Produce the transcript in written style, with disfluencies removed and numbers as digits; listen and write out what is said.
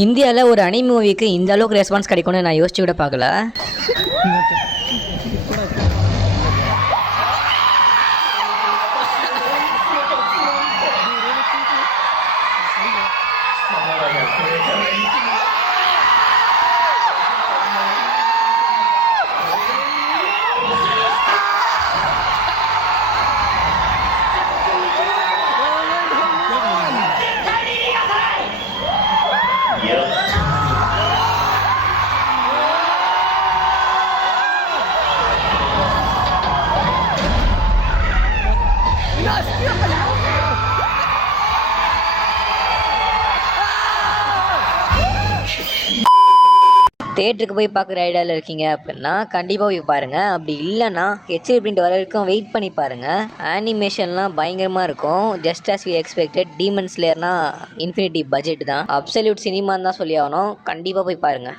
இந்தியாவில் ஒரு அனி மூவிக்கு இந்த அளவுக்கு ரெஸ்பான்ஸ் கிடைக்கும்னு நான் யோசிச்சு கூட பார்க்கல. தேட்டருக்கு போய் பார்க்குற ஐடியாவில் இருக்கீங்க அப்படின்னா கண்டிப்பாக போய் பாருங்கள். அப்படி இல்லைன்னா ஹெச்டி பிரிண்ட் வர வரைக்கும் வெயிட் பண்ணி பாருங்கள். அனிமேஷன்லாம் பயங்கரமாக இருக்கும். Just as we expected. Demon ஸ்லேயர்னா இன்ஃபினிட்டி பட்ஜெட் தான். அப்சல்யூட் சினிமான்னு தான் சொல்லி ஆகணும். கண்டிப்பாக போய் பாருங்கள்.